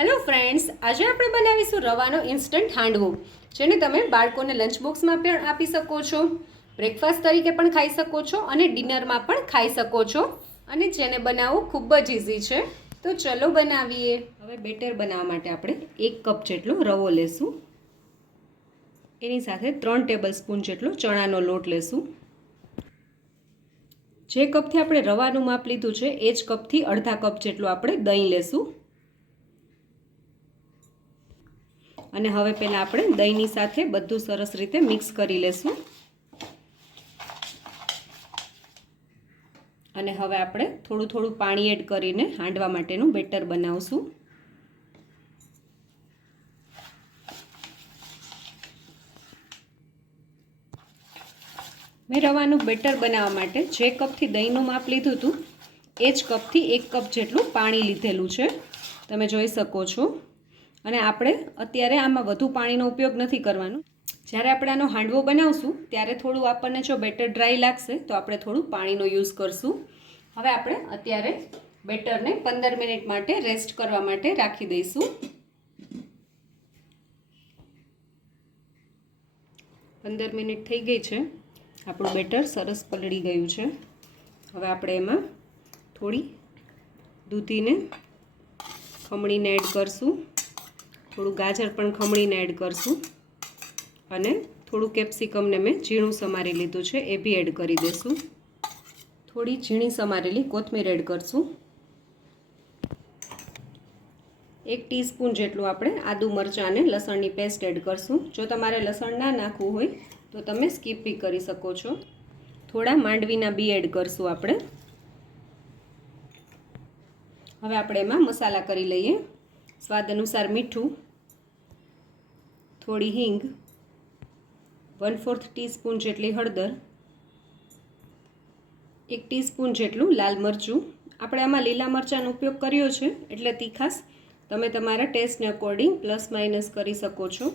Hello friends, આજે આપણે બનાવીશું રવાનો ઇન્સ્ટન્ટ હાંડવો, જેને તમે બાળકોને લંચ બોક્સમાં પણ આપી શકો છો, બ્રેકફાસ્ટ તરીકે પણ ખાઈ શકો છો અને ડિનરમાં પણ ખાઈ શકો છો અને જેને બનાવવું ખૂબ જ ઇઝી છે. તો ચલો બનાવીએ. હવે બેટર બનાવવા માટે આપણે 1 કપ જેટલો રવો લેશું. એની સાથે 3 ટેબલસ્પૂન જેટલો ચણાનો લોટ લેશું. જે કપથી આપણે રવાનું માપ લીધું છે એ જ કપથી અડધા કપ જેટલું આપણે દહીં લેશું. અને હવે પહેલાં આપણે દહીંની સાથે બધું સરસ રીતે મિક્સ કરી લેશું. અને હવે આપણે થોડું પાણી એડ કરીને હાંડવા માટેનું બેટર બનાવશું. મેં રવાનું બેટર બનાવવા માટે જે કપથી દહીંનું માપ લીધું હતું એ જ કપથી 1 કપ જેટલું પાણી લીધેલું છે, તમે જોઈ શકો છો. અને આપણે અત્યારે આમાં વધુ પાણીનો ઉપયોગ નથી કરવાનો. જ્યારે આપણે આનો હાંડવો બનાવશું ત્યારે થોડું આપણને જો બેટર ડ્રાય લાગશે તો આપણે થોડું પાણીનો યુઝ કરશું. હવે આપણે અત્યારે બેટરને 15 મિનિટ માટે રેસ્ટ કરવા માટે રાખી દઈશું. 15 મિનિટ થઈ ગઈ છે. આપણું બેટર સરસ પલળી ગયું છે. હવે આપણે એમાં થોડી દૂધીને ખમણીને એડ કરશું, થોડું ગાજર પણ ખમણીને એડ કરશું અને થોડું કેપ્સિકમને મેં ઝીણું સમારી લીધું છે એ બી એડ કરી દઈશું. થોડી ઝીણી સમારેલી કોથમીર એડ કરશું. 1 ટીસ્પૂન જેટલું આપણે આદુ મરચાં અને લસણની પેસ્ટ એડ કરશું. જો તમારે લસણ ના નાખવું હોય તો તમે સ્કીપ બી કરી શકો છો. થોડા માંડવીના બી એડ કરશું આપણે. હવે આપણે એમાં મસાલા કરી લઈએ. સ્વાદ અનુસાર મીઠું, થોડી હિંગ, 1/4 ટીસ્પૂન જેટલી હળદર, 1 ટીસ્પૂન જેટલું લાલ મરચું. આપણે આમાં લીલા મરચાંનો ઉપયોગ કર્યો છે એટલે તીખાશ તમે તમારા ટેસ્ટને અકોર્ડિંગ પ્લસ માઇનસ કરી શકો છો.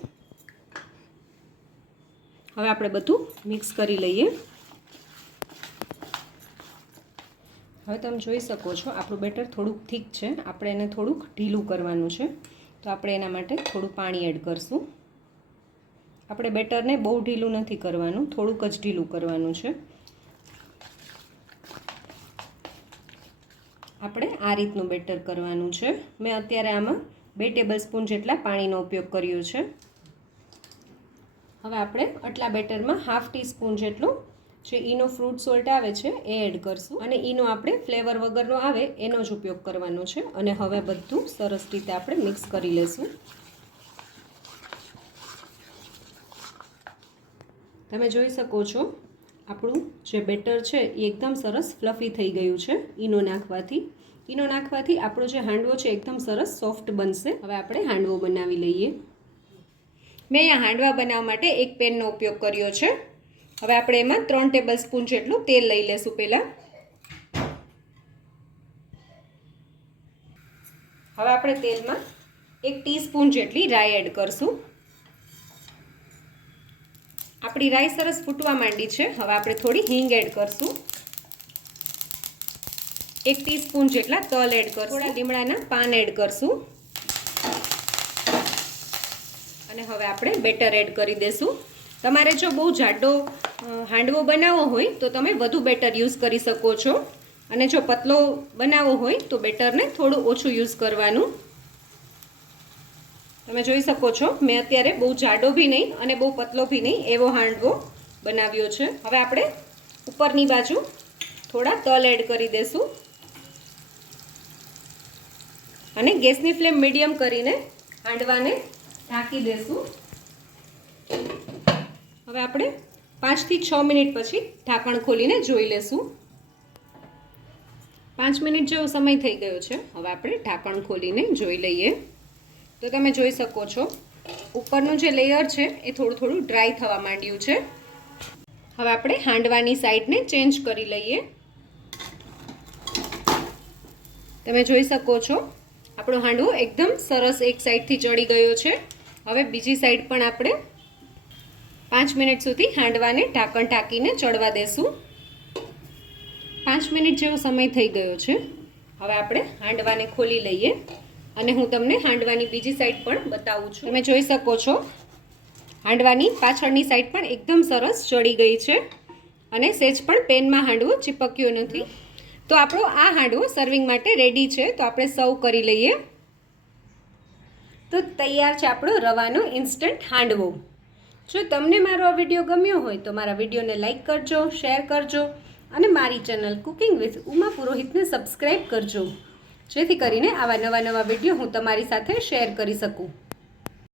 હવે આપણે બધું મિક્સ કરી લઈએ. હવે તમે જોઈ શકો છો આપણું બેટર થોડુંક થીક છે, આપણે એને થોડુંક ઢીલું કરવાનું છે. તો આપણે એના માટે થોડું પાણી એડ કરશું. આપણે બેટરને બહુ ઢીલું નથી કરવાનું, થોડુંક જ ઢીલું કરવાનું છે. આપણે આ રીતનું બેટર કરવાનું છે. મેં અત્યારે આમાં 2 ટેબલસ્પૂન જેટલા પાણીનો ઉપયોગ કર્યો છે. હવે આપણે આટલા બેટરમાં 1/2 ટીસ્પૂન જેટલું જે ઈનો ફ્રૂટ સોલ્ટ આવે છે એ એડ કરશું. અને ઈનો આપણે ફ્લેવર વગરનો આવે એનો જ ઉપયોગ કરવાનો છે. અને હવે બધું સરસ રીતે આપણે મિક્સ કરી લેશું. તમે જોઈ શકો છો આપણું જે બેટર છે એ એકદમ સરસ ફ્લફી થઈ ગયું છે ઈનો નાખવાથી. ઈનો નાખવાથી આપણો જે હાંડવો છે એકદમ સરસ સોફ્ટ બનશે. હવે આપણે હાંડવો બનાવી લઈએ. મેં અહીંયા હાંડવા બનાવવા માટે એક પેનનો ઉપયોગ કર્યો છે. હવે આપણે એમાં 3 ટેબલસ્પૂન જેટલું તેલ લઈ લેશું. પહેલાં હવે આપણે તેલમાં 1 ટીસ્પૂન જેટલી રાઈ એડ કરશું. આપણી રાઈ સરસ ફૂટવા માંડી છે. હવે આપણે થોડી હિંગ એડ કરશું. 1 ટીસ્પૂન જેટલા તલ એડ કરશું. થોડા લીમડાના પાન એડ કરશું. અને હવે આપણે બેટર એડ કરી દઈશું. તમારે જો બહુ જાડો હાંડવો બનાવવો હોય તો તમે વધુ બેટર યુઝ કરી શકો છો. અને જો પતલો બનાવવો હોય તો બેટરને થોડું ઓછું યુઝ કરવાનું. તમે જોઈ શકો છો મેં અત્યારે બહુ જાડો બી નહીં અને બહુ પતલો બી નહીં એવો હાંડવો બનાવ્યો છે. હવે આપણે ઉપરની બાજુ થોડા તલ એડ કરી દઈશું. અને ગેસની ફ્લેમ મીડિયમ કરીને હાંડવાને ઢાંકી દઈશું. હવે આપણે 5 થી 6 મિનિટ પછી ઢાંકણ ખોલીને જોઈ લેશું. 5 મિનિટ જેવો સમય થઈ ગયો છે. હવે આપણે ઢાંકણ ખોલીને જોઈ લઈએ. તો તમે જોઈ શકો છો ઉપરનું જે લેયર છે એ થોડું ડ્રાય થવા માંડ્યું છે. હવે આપણે હાંડવાની સાઈડને ચેન્જ કરી લઈએ. તમે જોઈ શકો છો આપણો હાંડવો એકદમ સરસ એક સાઈડથી ચડી ગયો છે. હવે બીજી સાઈડ પણ આપણે 5 મિનિટ સુધી હાંડવાને ઢાંકણ ઢાંકીને ચડવા દેશું. 5 મિનિટ જેવો સમય થઈ ગયો છે. હવે આપણે હાંડવાને ખોલી લઈએ. અને હું તમને હાંડવાની બીજી સાઈડ પણ બતાવું છું. તમે જોઈ શકો છો હાંડવાની પાછળની સાઈડ પણ એકદમ સરસ ચડી ગઈ છે અને સેજ પણ પેનમાં હાંડવો ચીપક્યો નથી. તો આપણો આ હાંડવો સર્વિંગ માટે રેડી છે. તો આપણે સર્વ કરી લઈએ. તો તૈયાર છે આપણો રવાનો ઇન્સ્ટન્ટ હાંડવો. જો તમને મારો આ વિડીયો ગમ્યો હોય તો મારા વિડીયોને લાઈક કરજો, શેર કરજો અને મારી ચેનલ કુકિંગ વિથ ઉમા પુરોહિતને સબસ્ક્રાઈબ કરજો, જેથી કરીને આવા નવા વિડીયો હું તમારી સાથે શેર કરી શકું.